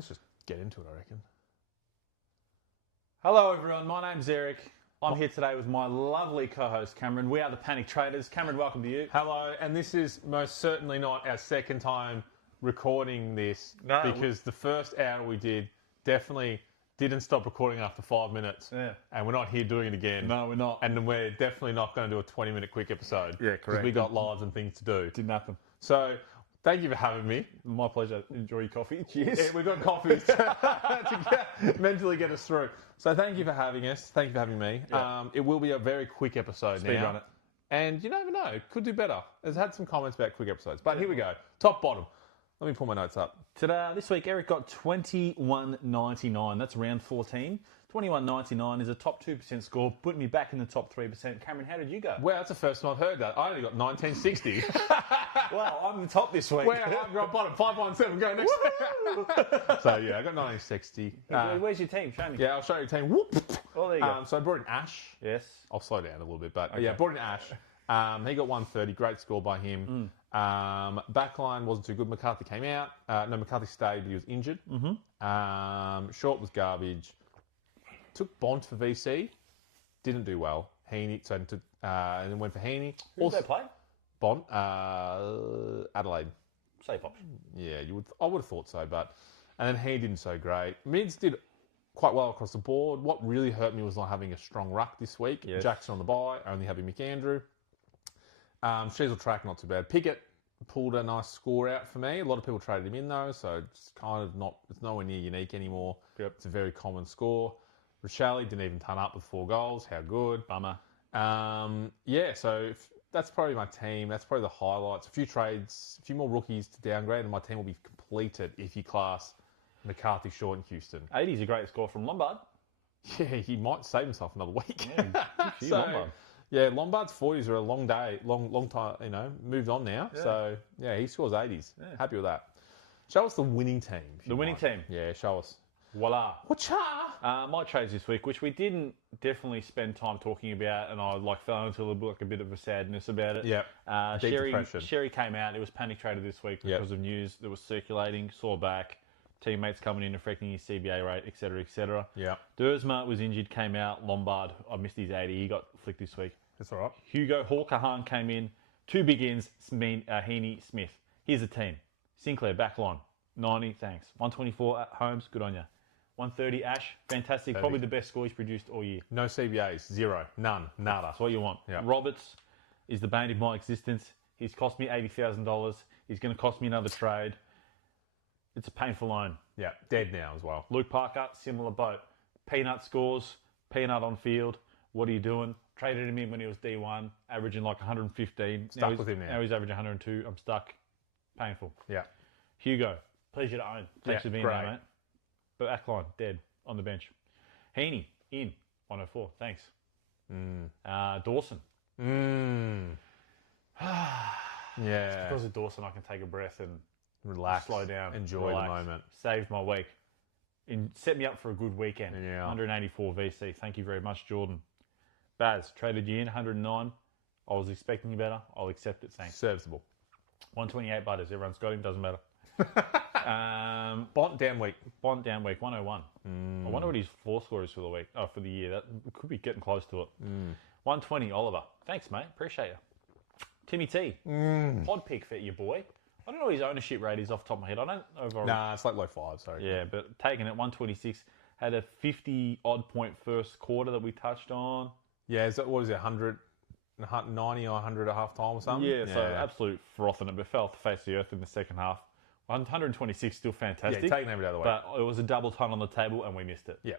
Let's just get into it, I reckon. Hello, everyone. My name's Eric. I'm here today with my lovely co-host, Cameron. We are the Panic Traders. Cameron, welcome to you. Hello, and this is most certainly not our second time recording this because the first hour we did definitely didn't stop recording after 5 minutes. Yeah. And we're not here doing it again. No, we're not. And we're definitely not going to do a 20-minute quick episode. Yeah, Because correct. we got lives and things to do. Didn't happen. So, thank you for having me. My pleasure. Enjoy your coffee. Cheers. Yeah, we've got coffees to mentally get us through. So thank you for having us. Thank you for having me. Yeah. It will be a very quick episode Speed now. run it. And you never know. Could do better. It's had some comments about quick episodes. But here we go. Top, bottom. Let me pull my notes up. This week, Eric got 21.99. That's round 14. 21.99 is a top 2% score, putting me back in the top 3%. Cameron, how did you go? Wow, that's the first time I've heard that. I only got 1960. Well, I'm the top this week. Wow, I've got bottom. 517. Go next. So, yeah, I got 1960. Where's your team? Show me. Yeah, I'll show you the team. Whoop. Oh, there you go. So I brought in Ash. Yes. I'll slow down a little bit, but Okay. yeah, brought in Ash. He got 130. Great score by him. Backline wasn't too good. McCarthy came out. No, McCarthy stayed, but he was injured. Short was garbage. Took Bont for VC. Didn't do well. Heaney, and then went for Heaney. Who did they play? Bont, Adelaide. Safe option. Yeah, I would have thought so, but and then he didn't so great. Mids did quite well across the board. What really hurt me was not having a strong ruck this week. Yes. Jackson on the bye, only having McAndrew. Sheasel track, not too bad. Pickett pulled a nice score out for me. A lot of people traded him in though, so it's kind of it's nowhere near unique anymore. Yep. It's a very common score. Richarlison didn't even turn up with 4 goals. How good. Bummer. So that's probably my team. That's probably the highlights. A few trades, a few more rookies to downgrade, and my team will be completed if you class McCarthy, Short, and Houston. 80 is a great score from Lombard. Yeah, he might save himself another week. Yeah, good for you, Lombard. Yeah, Lombard's 40s are a long day, long time, moved on now. Yeah. So, yeah, he scores 80s. Yeah. Happy with that. Show us the winning team. The winning team. Yeah, show us. Voila. Whatcha? My trades this week, which we didn't definitely spend time talking about, and I fell into a bit of a sadness about it. Yep. Deep depression. Sherry came out. It was panic traded this week because of news that was circulating. Saw back. Teammates coming in, affecting his CBA rate, etc., etc. Yeah. Dersma was injured, came out. Lombard, I missed his 80. He got flicked this week. That's all right. Hugo Hawker-Hahn came in. 2 big ins, Heaney, Smith. Here's the team. Sinclair, backline. 90, thanks. 124 at Holmes, good on you. 130 Ash, fantastic. Probably the best score he's produced all year. No CBAs. 0. None. Nada. That's what you want. Yeah. Roberts is the bane of my existence. He's cost me $80,000. He's going to cost me another trade. It's a painful loan. Yeah, dead now as well. Luke Parker, similar boat. Peanut scores, peanut on field. What are you doing? Traded him in when he was D1, averaging like 115. Stuck with him now. Now he's averaging 102. I'm stuck. Painful. Yeah. Hugo, pleasure to own. Thanks for being great. there, mate. But Ackline, dead, on the bench. Heaney, in, 104. Thanks. Dawson. Yeah. Because of Dawson, I can take a breath and Relax. slow down. Enjoy relax. the moment. Saved my week. Set me up for a good weekend. Yeah. 184 VC. Thank you very much, Jordan. Baz, traded you in, 109. I was expecting you better. I'll accept it, thanks. Serviceable. 128 butters. Everyone's got him, doesn't matter. Bont down week. Bont down week, 101. I wonder what his floor score is for the week. Oh, for the year. That could be getting close to it. 120, Oliver. Thanks, mate. Appreciate you. Timmy T. Pod pick for your boy. I don't know what his ownership rate is off the top of my head. I don't overall. Nah, it's like low 5, sorry. Yeah, but taking it, 126. Had a 50-odd point first quarter that we touched on. Yeah, what is it, 100, 90 or 100 at half time or something? Yeah, so absolute frothing it, but fell off the face of the earth in the second half. 126, still fantastic. Yeah, taking every other way. But it was a double ton on the table and we missed it. Yeah.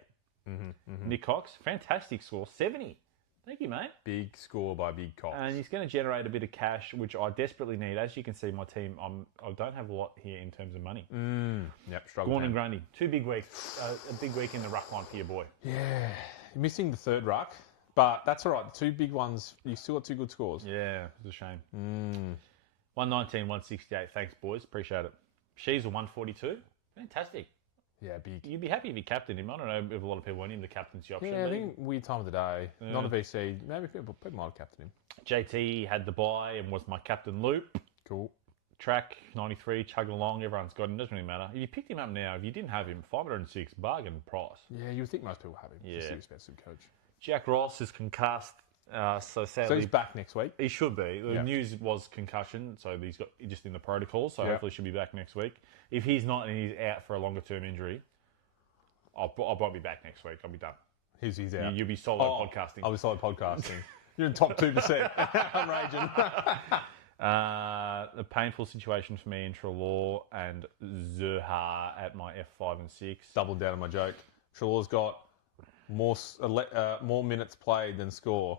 Nick Cox, fantastic score, 70. Thank you, mate. Big score by Big Cox. And he's going to generate a bit of cash, which I desperately need. As you can see, my team, I don't have a lot here in terms of money. Yep, struggle. Gorn and Grundy, 2 big weeks. A big week in the ruck line for your boy. Yeah, you're missing the third ruck, but that's all right. The 2 big ones, you still got 2 good scores. Yeah, it's a shame. 119, 168. Thanks, boys. Appreciate it. She's a 142. Fantastic. Yeah, big. You'd be happy if you captained him. I don't know if a lot of people want him the captaincy option. Yeah, I think weird time of the day. Not a VC. Maybe people might have captained him. JT had the bye and was my captain loop. Cool. track, 93, chugging along. Everyone's got him. Doesn't really matter. If you picked him up now, if you didn't have him, 506, bargain price. Yeah, you would think most people have him. Yeah. Serious about SUPERCOACH. Jack Ross is concussed, so sadly... So he's back next week? He should be. The news was concussion, so he's got just in the protocol, so hopefully he'll be back next week. If he's not and he's out for a longer-term injury, I'll probably be back next week. I'll be done. He's out. You'll be solo podcasting. I'll be solo podcasting. You're in top 2%. I'm raging. The painful situation for me in Trelaw and Zerha at my F5 and 6. Doubled down on my joke. Trelaw's got more minutes played than score.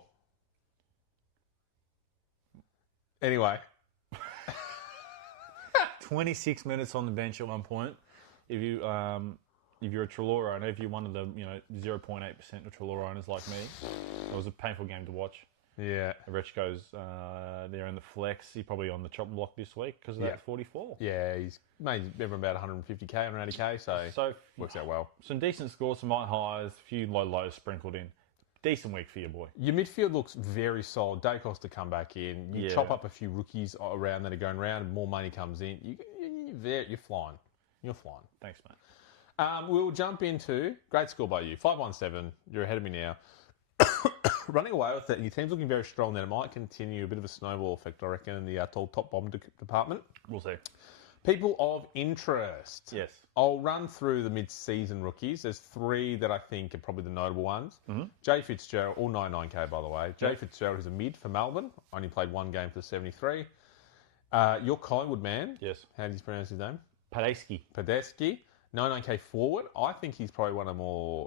Anyway. 26 minutes on the bench at one point. If you're a Trelaw owner, if you're one of the 0.8% of Trelaw owners like me, it was a painful game to watch. Yeah. Rechko's there in the flex. He's probably on the chopping block this week because of that 44. Yeah, he's made everyone about 150k, 180k, so works out well. Some decent scores, some high highs, a few low lows sprinkled in. Decent week for your boy. Your midfield looks very solid. Dacos to come back in. You chop up a few rookies around that are going around. More money comes in. You're flying. You're flying. Thanks, mate. We'll jump into great score by you. 517. You're ahead of me now. Running away with it. Your team's looking very strong. Then it might continue a bit of a snowball effect, I reckon, in the top bomb department. We'll see. People of interest. Yes. I'll run through the mid-season rookies. There's 3 that I think are probably the notable ones. Mm-hmm. Jay Fitzgerald, all 99k by the way. Jay Fitzgerald is a mid for Melbourne. Only played 1 game for 73. Your Collingwood man. Yes. How do you pronounce his name? Padeski. 99k forward. I think he's probably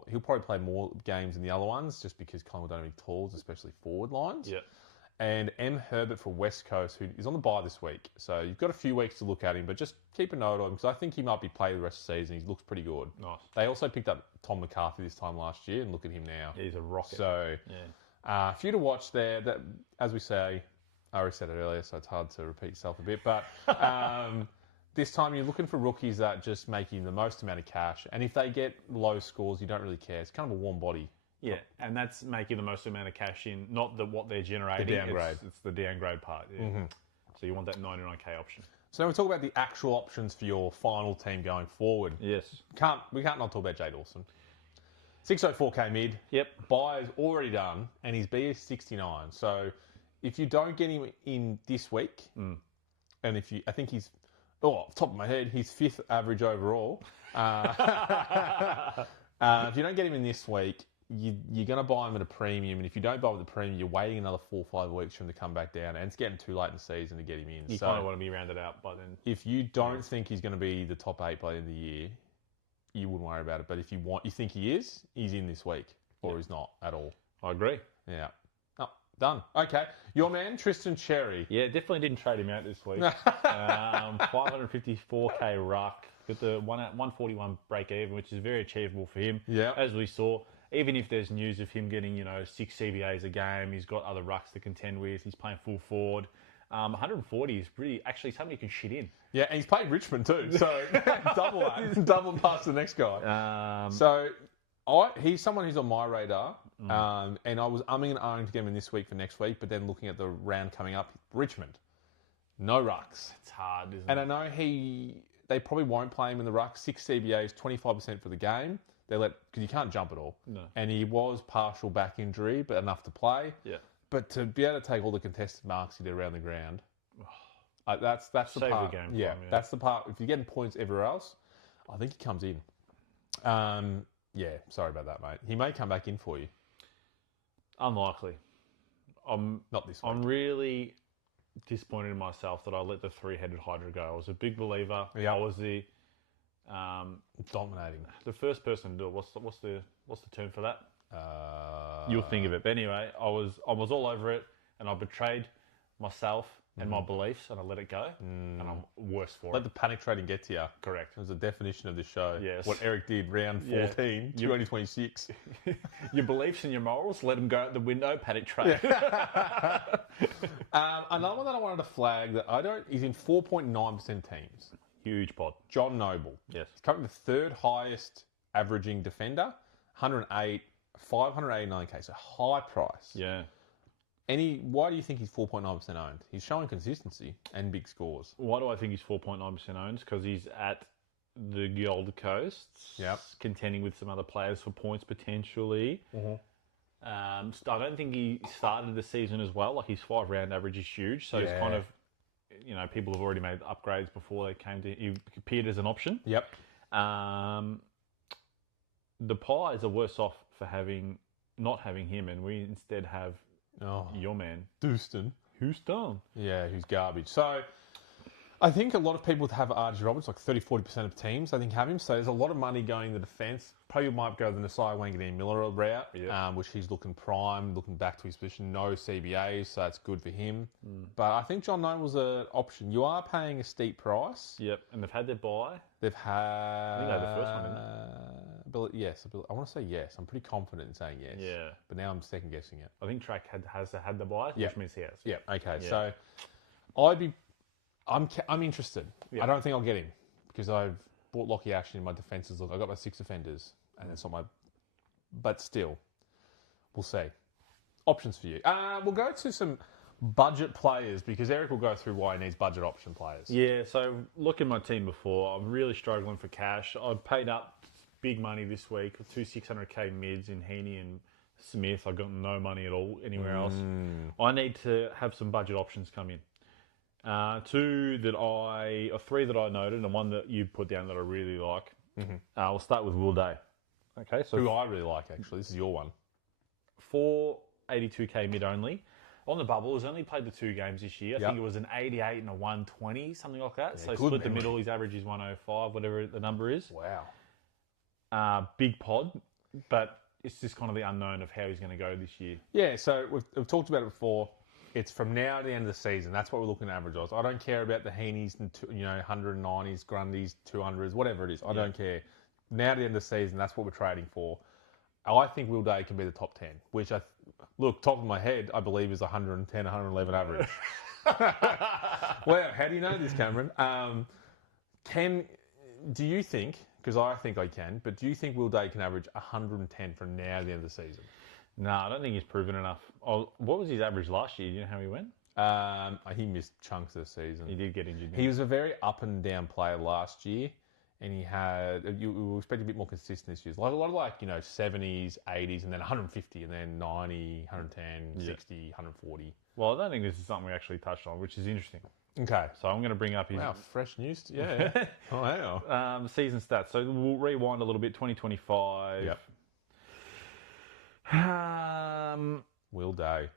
he'll probably play more games than the other ones just because Collingwood don't have any tools, especially forward lines. Yeah. And M. Herbert for West Coast, who is on the bye this week. So you've got a few weeks to look at him, but just keep a note of him because I think he might be played the rest of the season. He looks pretty good. Nice. They also picked up Tom McCarthy this time last year, and look at him now. He's a rocket. So a few to watch there. That, as we say, I already said it earlier, so it's hard to repeat yourself a bit. But this time you're looking for rookies that just making the most amount of cash. And if they get low scores, you don't really care. It's kind of a warm body. Yeah, and that's making the most amount of cash in, not what they're generating. The downgrade. It's the downgrade part. Yeah. Mm-hmm. So you want that 99k option. So now we talk about the actual options for your final team going forward. Yes. We can't not talk about Jay Dawson. 604k mid. Yep. Buy's already done, and his B is 69. So if you don't get him in this week, and I think he's, off the top of my head, he's 5th average overall. If you don't get him in this week, you're going to buy him at a premium, and if you don't buy him at the premium, you're waiting another 4 or 5 weeks for him to come back down, and it's getting too late in the season to get him in. You kind of want to be rounded out by then. If you don't think he's going to be the top 8 by the end of the year, you wouldn't worry about it. But if you think he is, he's in this week, or he's not at all. I agree. Yeah. Oh, done. Okay. Your man, Tristan Cherry. Yeah, definitely didn't trade him out this week. 554k ruck. Got the 141 break even, which is very achievable for him. Yeah. As we saw, even if there's news of him getting 6 CBAs a game, he's got other rucks to contend with. He's playing full forward. 140 is actually something you can shit in. Yeah, and he's played Richmond too, so double that. Double past the next guy. He's someone who's on my radar, and I was umming and ahhing to get him in this week for next week, but then looking at the round coming up, Richmond, no rucks. It's hard, isn't it? And I know they probably won't play him in the ruck. 6 CBAs, 25% for the game. Because you can't jump at all. No. And he was partial back injury, but enough to play. Yeah. But to be able to take all the contested marks he did around the ground, that's the Save part. the game Yeah, for him, that's the part. If you're getting points everywhere else, I think he comes in. Sorry about that, mate. He may come back in for you. Unlikely. Not this week. I'm really disappointed in myself that I let the 3-headed Hydra go. I was a big believer. Yeah. I was the dominating. The first person to do it. What's the term for that? You'll think of it. But anyway, I was all over it, and I betrayed myself and my beliefs, and I let it go, and I'm worse for Let it. the panic trading get to you. Correct. It was the definition of this show. Yes. What Eric did round 14, 2026. Your beliefs and your morals, let them go out the window, panic trade. Another one that I wanted to flag he's in 4.9% teams. Huge pod. John Noble. Yes. He's currently the 3rd highest averaging defender, 108, 589k, so high price. Yeah. Why do you think he's 4.9% owned? He's showing consistency and big scores. Why do I think he's 4.9% owned? Because he's at the Gold Coast, contending with some other players for points potentially. I don't think he started the season as well. Like his 5-round average is huge, so it's kind of, people have already made upgrades before they came to. He appeared as an option. Yep. The Pies are worse off for not having him, and we instead have your man, Houston. Yeah, who's garbage. So I think a lot of people have RG Roberts, like 30-40% of teams, I think, have him. So there's a lot of money going to the defence. Probably might go the Nasai Wanganeen Miller route, which he's looking prime, looking back to his position. No CBAs, so that's good for him. But I think John Noble's an option. You are paying a steep price. Yep, and they've had their buy. They've had... I think they had the first one, didn't they? Yes. I want to say yes. I'm pretty confident in saying yes. Yeah. But now I'm second-guessing it. I think Track has had the buy, which means he has. Yeah, okay. Yeah. So I'm interested. Yep. I don't think I'll get him because I've bought Lockie Ashton in my defences. Look, I've got my 6 defenders, and it's not my... But still, we'll see. Options for you. We'll go to some budget players because Eric will go through why he needs budget option players. Yeah, so look at my team before. I'm really struggling for cash. I've paid up big money this week, 2 600k mids in Heaney and Smith. I've got no money at all anywhere else. I need to have some budget options come in. 3 that I noted, and one that you put down that I really like. We'll start with Will Day. Okay, so who I really like, actually. This is your one. 482k mid only. On the bubble, he's only played the 2 games this year. I think it was an 88 and a 120, something like that. Yeah, so split the middle, his average is 105, whatever the number is. Wow. Big pod, but it's just kind of the unknown of how he's going to go this year. Yeah, so we've talked about it before. It's from now to the end of the season. That's what we're looking at average odds. I don't care about the Heaney's and 190s, Grundys, 200s, whatever it is. I don't care. Now to the end of the season, that's what we're trading for. I think Will Day can be the top 10, which look, top of my head, I believe is 110, 111 average. Well, how do you know this, Cameron? Do you think, because I think I can, but do you think Will Day can average 110 from now to the end of the season? No, I don't think he's proven enough. What was his average last year? Do you know how he went? He missed chunks of the season. He did get injured. He was a very up and down player last year, and he had you were expecting a bit more consistent this year. A lot of 70s, 80s, and then 150, and then 90, 110, 60, 140. Well, I don't think this is something we actually touched on, which is interesting. Okay. So I'm going to bring up his... Wow, fresh news. Yeah. Oh, wow. Season stats. So we'll rewind a little bit. 2025. Yep. Will Day.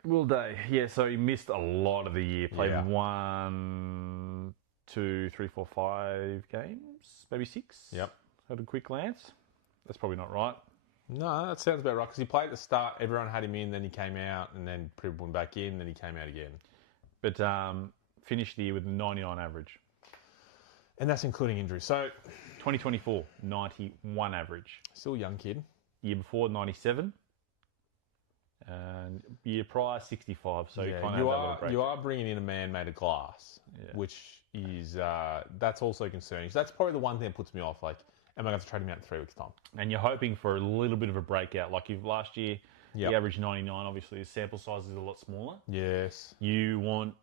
Yeah, so he missed a lot of the year. Played 1, 2, 3, 4, 5 games, maybe 6. Yep. Had a quick glance. That's probably not right. No, that sounds about right because he played at the start. Everyone had him in, then he came out, and then people went back in, then he came out again. But finished the year with 99 average. And that's including injuries. So 2024, 91 average. Still a young kid. Year before, 97. And year prior, 65. So you are bringing in a man made of glass, which is that's also concerning. So that's probably the one thing that puts me off. Like, am I going to trade him out in 3 weeks' time? And you're hoping for a little bit of a breakout. Like last year, he averaged 99. Obviously, his sample size is a lot smaller. Yes. You want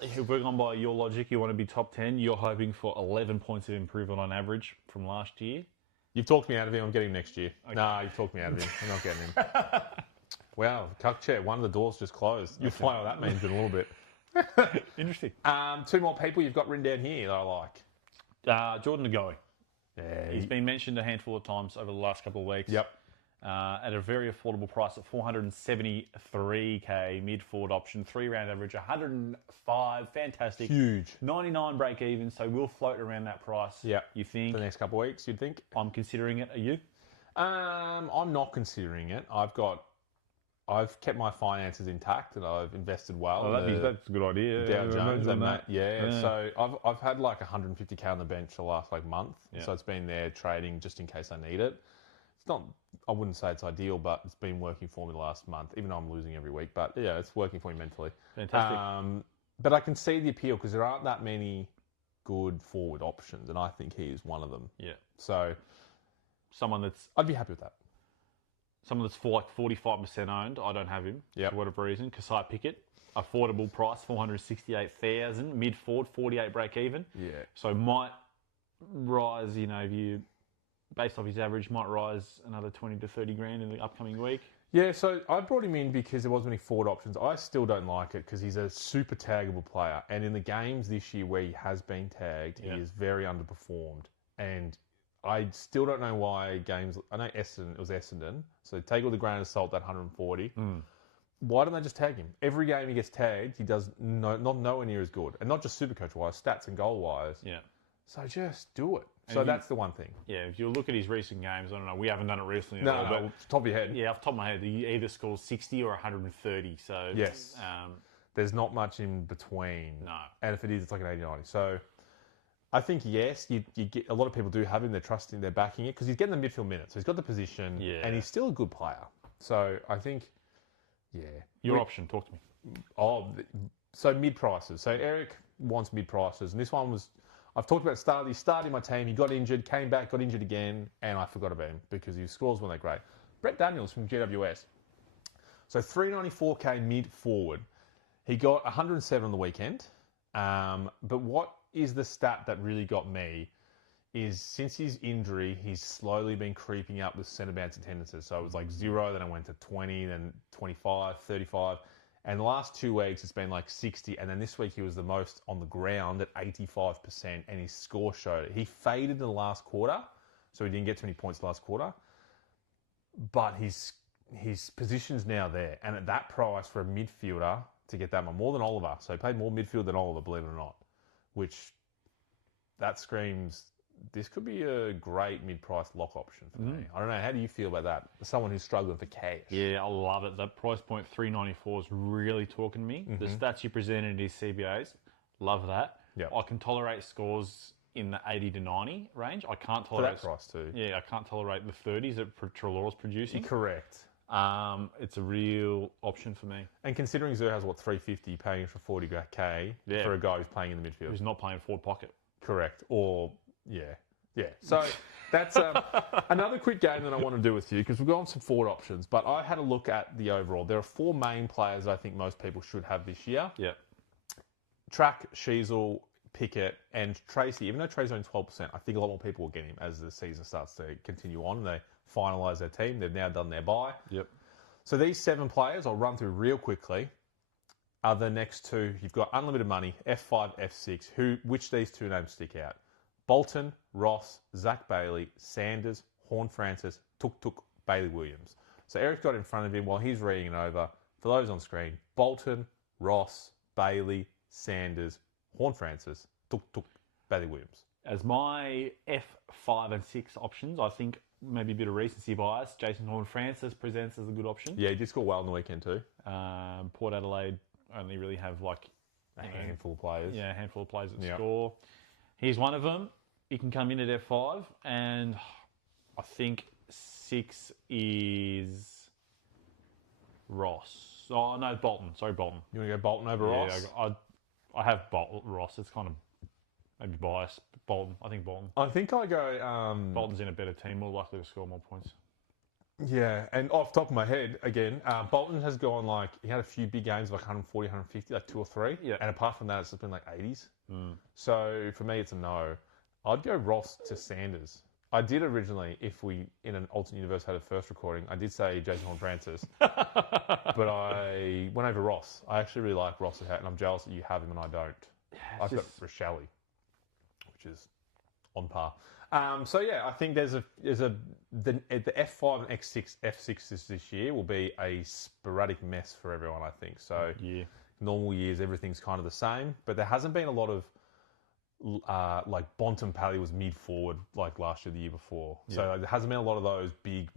if we're going by your logic, you want to be top 10. You're hoping for 11 points of improvement on average from last year. You've talked me out of him. I'm getting him next year. Okay. No, you've talked me out of him. I'm not getting him. Wow, Cuck Chair, one of the doors just closed. You'll find what that means in a little bit. Interesting. 2 more people you've got written down here that I like. Jordan Ngoi. Yeah, He's been mentioned a handful of times over the last couple of weeks. Yep. At a very affordable price at 473k mid-forward option, 3-round average, 105, fantastic. Huge. 99 break even, so we'll float around that price. Yeah. You think? For the next couple of weeks, you'd think? I'm considering it. Are you? I'm not considering it. I've kept my finances intact and I've invested well. Oh, that's a good idea. Dow Jones, yeah. So I've had like 150k on the bench the last month. Yeah. So it's been there trading just in case I need it. It's not, I wouldn't say it's ideal, but it's been working for me the last month, even though I'm losing every week. But yeah, it's working for me mentally. Fantastic. But I can see the appeal because there aren't that many good forward options, and I think he is one of them. Yeah. So someone that's... I'd be happy with that. someone that's for like 45% owned. I don't have him Yep. for whatever reason. Kasai Pickett, affordable price, 468,000, mid forward, 48 break even. Yeah. So might rise. If you based off his average, might rise another 20 to 30 grand in the upcoming week. Yeah, so I brought him in because there wasn't any forward options. I still don't like it because he's a super taggable player. And in the games this year where he has been tagged, he is very underperformed. And I still don't know why games... I know it was Essendon, so take all the grain of salt, that 140. Why don't they just tag him? Every game he gets tagged, he does not nowhere near as good. And not just Supercoach-wise, stats and goal-wise. Yeah. So just do it. So that's the one thing. Yeah, if you look at his recent games, I don't know, we haven't done it recently No, at all, but top of your head. yeah, off the top of my head, he either scores 60 or 130. So Yes. There's not much in between. No. And if it is, it's like an 80-90. So I think, yes, you get a lot of people do have him. They're trusting, they're backing it because he's getting the midfield minutes. So he's got the position and he's still a good player. So I think, Your option, talk to me. So mid-prices. So Eric wants mid-prices. And this one was... I've talked about he started my team, he got injured, came back, got injured again, and I forgot about him because his scores weren't that great. Brett Daniels from GWS. So 394k mid-forward. He got 107 on the weekend. But what is the stat that really got me is since his injury, he's slowly been creeping up with centre-bounce attendances. So it was like 0, then it went to 20, then 25, 35. And the last 2 weeks, it's been like 60. And then this week, he was the most on the ground at 85%. And his score showed it. He faded in the last quarter. So he didn't get too many points last quarter. But his position's now there. And at that price for a midfielder to get that much, more than Oliver. So he played more midfield than Oliver, believe it or not. Which, that screams, this could be a great mid-price lock option for me. I don't know. How do you feel about that? As someone who's struggling for cash. Yeah, I love it. That price point, 394, is really talking to me. The stats you presented in his CBAs, love that. Yep. I can tolerate scores in the 80 to 90 range. I can't tolerate... For that price too. Yeah, I can't tolerate the 30s that Treloar's producing. Correct. It's a real option for me. And considering Zer has, 350, paying for 40k for a guy who's playing in the midfield. Who's not playing forward pocket. Correct. Or... Yeah. So that's another quick game that I want to do with you because we've got on some forward options. But I had a look at the overall. There are 4 main players that I think most people should have this year. Yeah. Track, Sheasel, Pickett, and Tracy. Even though Tracy's only 12%, I think a lot more people will get him as the season starts to continue on. They finalise their team. They've now done their bye. Yep. So these 7 players, I'll run through real quickly, are the next 2. You've got unlimited money, F5, F6. Which these 2 names stick out? Bolton, Ross, Zach Bailey, Sanders, Horn-Francis, Tuk, Bailey Williams. So Eric's got in front of him while he's reading it over. For those on screen, Bolton, Ross, Bailey, Sanders, Horn-Francis, Tuk, Bailey Williams. As my F5 and 6 options, I think maybe a bit of recency bias. Jason Horn-Francis presents as a good option. Yeah, he did score well on the weekend too. Port Adelaide only really have a handful of players. Yeah, a handful of players that score. He's one of them. He can come in at F5, and I think 6 is Ross. Oh, no, Bolton. Sorry, Bolton. You want to go Bolton over Ross? I have Ross. It's kind of maybe biased. Bolton. I think Bolton. I think I go... Bolton's in a better team, more likely to score more points. Yeah, and off the top of my head, again, Bolton has gone he had a few big games, 140, 150, 2 or 3. Yeah. And apart from that, it's just been 80s. So for me, it's a no. I'd go Ross to Sanders. I did originally, if we, in an alternate universe, had a first recording, I did say Jason Horn-Francis. But I went over Ross. I actually really like Ross, and I'm jealous that you have him and I don't. I've got Rochelle, which is on par. So yeah, I think the F5 and F6 this year will be a sporadic mess for everyone, I think. So normal years, everything's kind of the same, but there hasn't been a lot of Bontempelli was mid-forward like last year, the year before. So there hasn't been a lot of those big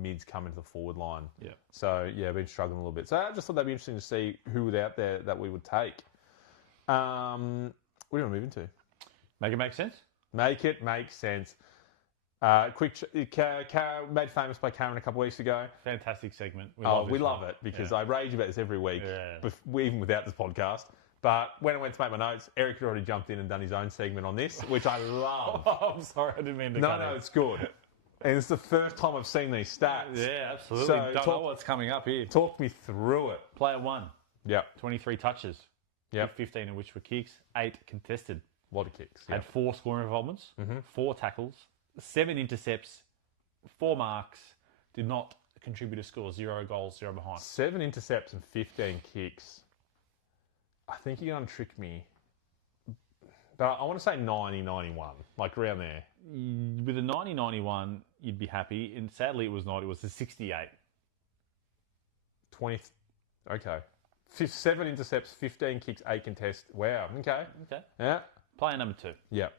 mids coming to the forward line. Yeah. So yeah, I've been struggling a little bit. So I just thought that'd be interesting to see who was out there that we would take. What do you want to move into? Make it make sense? Make it make sense. Quick, made famous by Karen a couple of weeks ago. Fantastic segment. We love it because I rage about this every week, even without this podcast. But when I went to make my notes, Eric had already jumped in and done his own segment on this, which I love. I'm sorry, I didn't mean to cut No, it's good. And it's the first time I've seen these stats. Yeah, absolutely. So Don't know what's coming up here. Talk me through it. Player 1, Yep. 23 touches. Yep. 15 of which were kicks, 8 contested. A lot of kicks. Had 4 scoring involvements, 4 tackles, 7 intercepts, 4 marks. Did not contribute a score. 0 goals, 0 behind. 7 intercepts and 15 kicks. I think you're going to trick me. But I want to say 90, 91, like around there. With a 90-91, you'd be happy. And sadly, it was not. It was a 68. 20. Okay. 7 intercepts, 15 kicks, 8 contests. Wow. Okay. Okay. Yeah. Player number 2. Yep.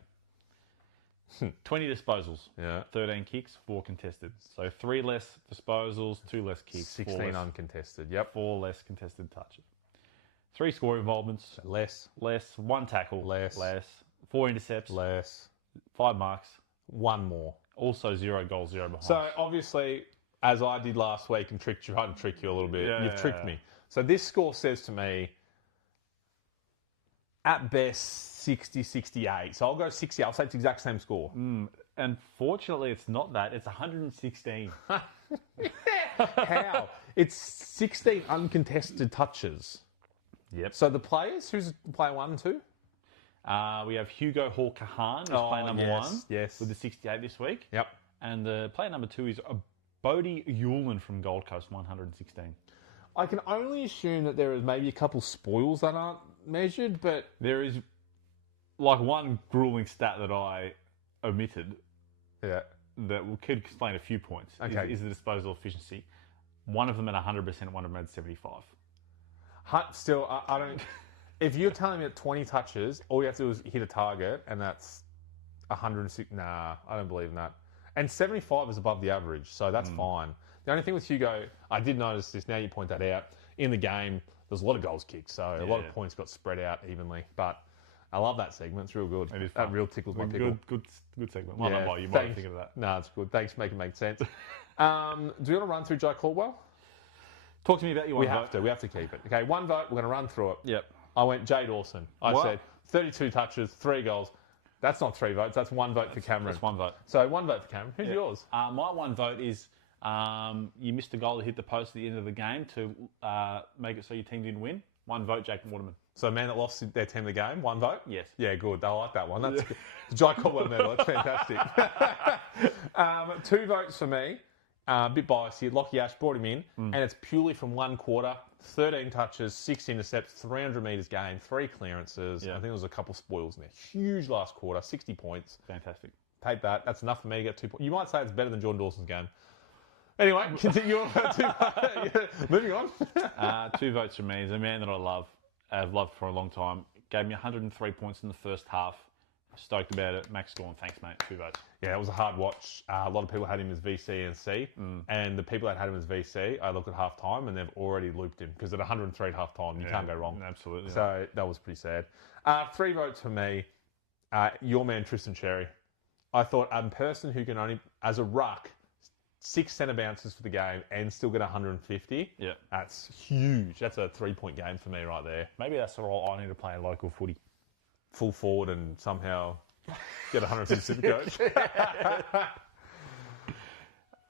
20 disposals. Yeah. 13 kicks, 4 contested. So 3 less disposals, 2 less kicks. 16 uncontested. Yep. 4 less contested touches. 3 score involvements. Less. 1 tackle. Less. 4 intercepts. Less. 5 marks. 1 more. Also 0 goals, 0 behind. So obviously, as I did last week and tricked you, I had to trick you a little bit. Yeah. You've tricked me. So this score says to me, at best, 60, 68. So I'll go 60. I'll say it's the exact same score. Unfortunately, it's not that. It's 116. How? It's 16 uncontested touches. Yep. So the players, who's player 1 and 2? We have Hugo Hall-Kahan, who's player number 1. Yes. With the 68 this week. Yep. And the player number 2 is Bodie Hewlin from Gold Coast, 116. I can only assume that there is maybe a couple spoils that aren't measured, but There is like one grueling stat that I omitted yeah. that could explain a few points. Okay. Is the disposal efficiency. One of them at 100%, one of them at 75. Still, I don't. If you're telling me that 20 touches, all you have to do is hit a target, and that's 106. Nah, I don't believe in that. And 75 is above the average, so that's fine. The only thing with Hugo, I did notice this. Now you point that out. In the game, there's a lot of goals kicked, so a lot of points got spread out evenly. But I love that segment. It's real good. It is that fun. real tickles my pickle. Good segment. Well done by you. You might think of that. No, it's good. Thanks for making it make sense. Do you want to run through Joe Caldwell? Talk to me about your one vote. We have to keep it. Okay, one vote. We're going to run through it. Yep. I went Jay Dawson. I What? said 32 touches, 3 goals. That's not 3 votes. That's 1 vote for Cameron. That's 1 vote. So 1 vote for Cameron. Who's yours? My 1 vote is you missed a goal to hit the post at the end of the game to make it so your team didn't win. 1 vote, Jake Waterman. So a man that lost their team the game, 1 vote? Yes. Yeah, good. I like that one. That's good. The Jai Caldwell medal. That's fantastic. 2 votes for me. A bit biased here. Lockie Ash brought him in, and it's purely from 1 quarter. 13 touches, 6 intercepts, 300 metres gained, 3 clearances. Yeah. I think there was a couple spoils in there. Huge last quarter, 60 points. Fantastic. Take that. That's enough for me to get 2 points. You might say it's better than Jordan Dawson's game. Anyway, continue on. Moving on. 2 votes from me. He's a man that I love. I've loved for a long time. Gave me 103 points in the first half. Stoked about it. Max Gorn, thanks, mate. 2 votes. Yeah, it was a hard watch. A lot of people had him as VC and C. And the people that had him as VC, I look at half time and they've already looped him because at 103 at half time, you can't go wrong. Absolutely. So that was pretty sad. 3 votes for me. Your man, Tristan Cherry. I thought a person who can only, as a ruck, 6 centre bounces for the game and still get 150. Yeah. That's huge. That's a 3-point game for me right there. Maybe that's the role I need to play in local footy. Full forward and somehow get 150 Supercoach.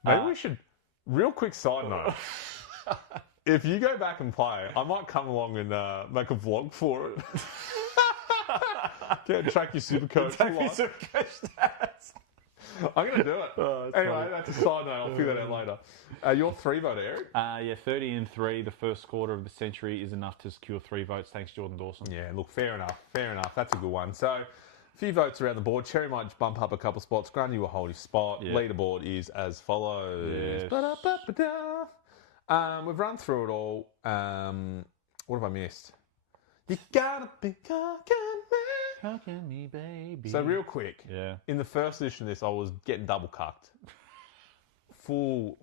Maybe we should, real quick side note, if you go back and play, I might come along and make a vlog for it. Track your Supercoach life. stats. I'm going to do it. Anyway, that's a side note. I'll figure that out later. Your 3 vote, Eric? 30 and 3. The first quarter of the century is enough to secure 3 votes. Thanks, Jordan Dawson. Yeah, look, fair enough. Fair enough. That's a good one. So, a few votes around the board. Cherry might just bump up a couple spots. Grundy will hold his spot. Yeah. Leaderboard is as follows. Yes. We've run through it all. What have I missed? You gotta be cocky, man. Cocky me, baby. So real quick, Yeah. in the first edition of this, I was getting double cucked. Full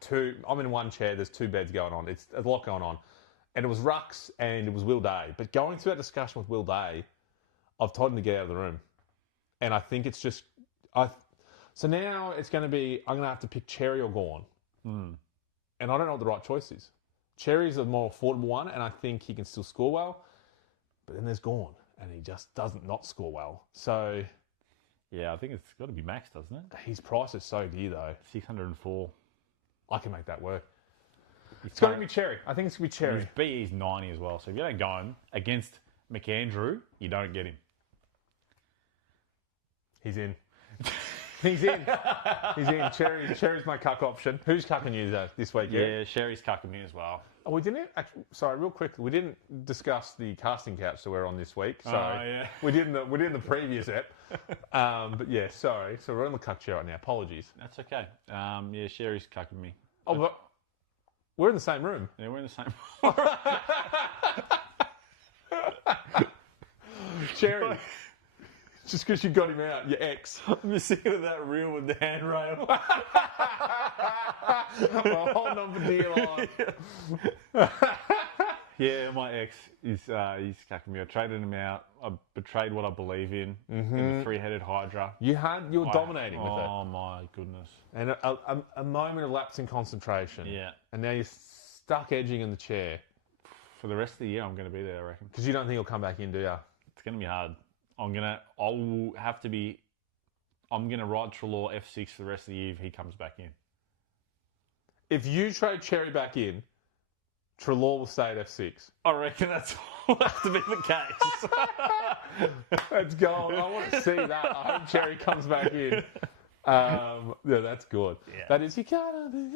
2. I'm in 1 chair. There's 2 beds going on. It's a lot going on, and it was Rux and it was Will Day. But going through that discussion with Will Day, I've told him to get out of the room, and I think it's just So now it's going to be I'm going to have to pick Cherry or Gorn, and I don't know what the right choice is. Cherry's a more affordable one, and I think he can still score well. But then there's Gorn, and he just doesn't not score well. So Yeah, I think it's got to be max, doesn't it? His price is so dear, though. 604. I can make that work. It's got to be Cherry. I think it's going to be Cherry. His BE's 90 as well. So if you don't go him against McAndrew, you don't get him. He's in. He's in. He's in. Cherry's my cuck option. Who's cucking you this week? Yeah, Sherry's cucking me as well. Oh, we didn't actually. Sorry, real quickly, we didn't discuss the casting couch that we're on this week. So yeah. we did in the previous ep. But yeah, sorry. So we're on the cuck chair right now. Apologies. That's okay. Yeah, Sherry's cucking me. Oh, but we're in the same room. Yeah, we're in the same. Cherry. Just because you got him out, your ex. I'm just thinking of that reel with the handrail. Well, holding on for dear life. Yeah, my ex is he's cucking me. I traded him out. I betrayed what I believe in. In the three-headed Hydra. You were dominating with it. Oh my goodness. And a moment of lapse in concentration. Yeah. And now you're stuck edging in the chair. For the rest of the year, I'm going to be there, I reckon. Because you don't think he'll come back in, do you? It's going to be hard. I'm going to ride Trelaw F6 for the rest of the year if he comes back in. If you trade Cherry back in, Trelaw will stay at F6. I reckon that's will have to be the case. Let's go. I want to see that. I hope Cherry comes back in. Yeah, that's good. Yeah. That is, you gotta be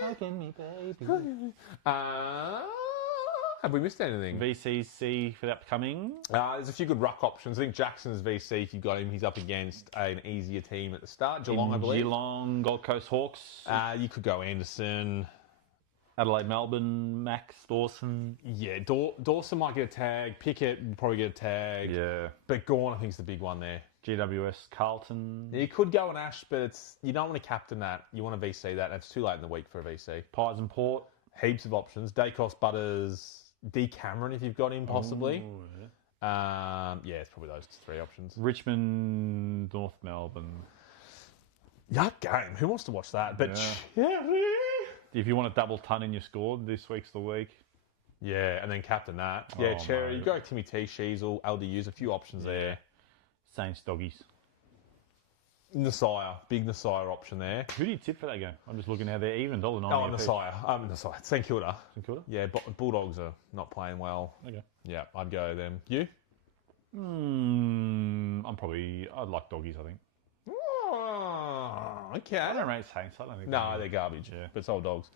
hugging me, baby. Have we missed anything? VCC for the upcoming. There's a few good ruck options. I think Jackson's VC, if you got him, he's up against an easier team at the start. Geelong, I believe. Geelong, Gold Coast Hawks. You could go Anderson. Adelaide, Melbourne, Max, Dawson. Yeah, Dawson might get a tag. Pickett will probably get a tag. Yeah. But Gawn, I think, is the big one there. GWS, Carlton. You could go an Ash, but you don't want to captain that. You want to VC that. It's too late in the week for a VC. Pies and Port. Heaps of options. Dacos, Butters, D. Cameron, if you've got him, possibly. Ooh, yeah. It's probably those three options. Richmond, North Melbourne. Yuck game. Who wants to watch that? But Cherry. If you want a double ton in your score, this week's the week. Yeah, and then captain that. Yeah, Cherry. Mate. You go Timmy T, Sheasel, LDUs, a few options there. Saints, Doggies. Nasaya. Big Nasaya option there. Who do you tip for that game? I'm just looking how they're even, $1.90. Oh, Nasaya. Nasaya. St Kilda. St Kilda? Yeah, Bulldogs are not playing well. Okay. Yeah, I'd go them. You? I'd like Doggies, I think. Oh, okay. I don't rate Saints. I don't think. No, they're garbage. Yeah. But it's old dogs.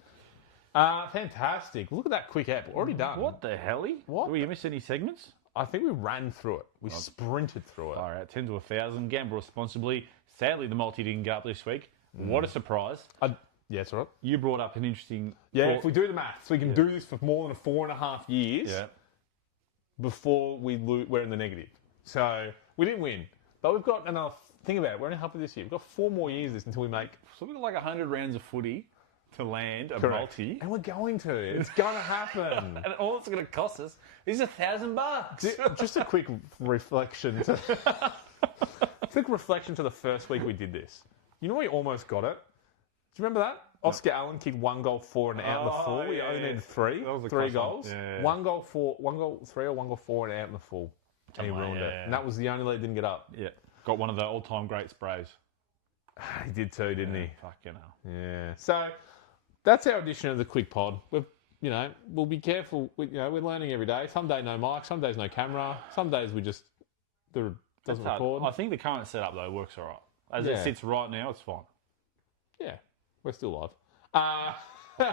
Fantastic. Look at that quick app. Already done. What the helly? What? Did we miss any segments? I think we ran through it. We sprinted through it. All right, 10 to 1,000. Gamble responsibly. Sadly, the multi didn't go up this week. What a surprise. Yeah, it's all right. You brought up an interesting... Yeah, if we do the maths, we can do this for more than 4.5 years before we're in the negative. So we didn't win. But we've got enough... Think about it. We're only halfway this year. We've got 4 more years of this until we make... So we've got like 100 rounds of footy to land a Correct. multi. And we're going to. It's going to happen. And all it's going to cost us is $1,000. Just a quick reflection to... quick reflection to the first week we did this. You know we almost got it? Do you remember that? Oscar Allen kicked 1 goal, 4 and out in the full. We only needed 3. That was a 3 close goals. one. Yeah. 1 goal, 3 or 1 goal, 4 and out in the full. And he ruined it. Yeah. And that was the only lead that didn't get up. Yeah. Got one of the all-time great sprays. He did too, didn't he? Fucking hell. Yeah. So that's our edition of the Quick Pod. We'll be careful. We're learning every day. Some days no mic, some days no camera. Some days we just doesn't record. I think the current setup though works all right. As it sits right now, it's fine. Yeah, we're still live.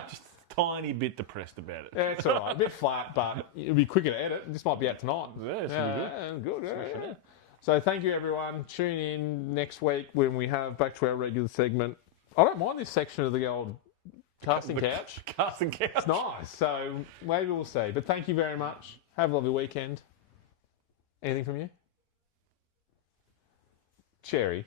Just a tiny bit depressed about it. Yeah, it's all right. A bit flat, but it'll be quicker to edit. This might be out tonight. Yeah, it's gonna be good. Yeah. So thank you, everyone. Tune in next week when we have back to our regular segment. I don't mind this section of the old casting couch. Casting couch. It's nice. So maybe we'll see. But thank you very much. Have a lovely weekend. Anything from you? Cherry.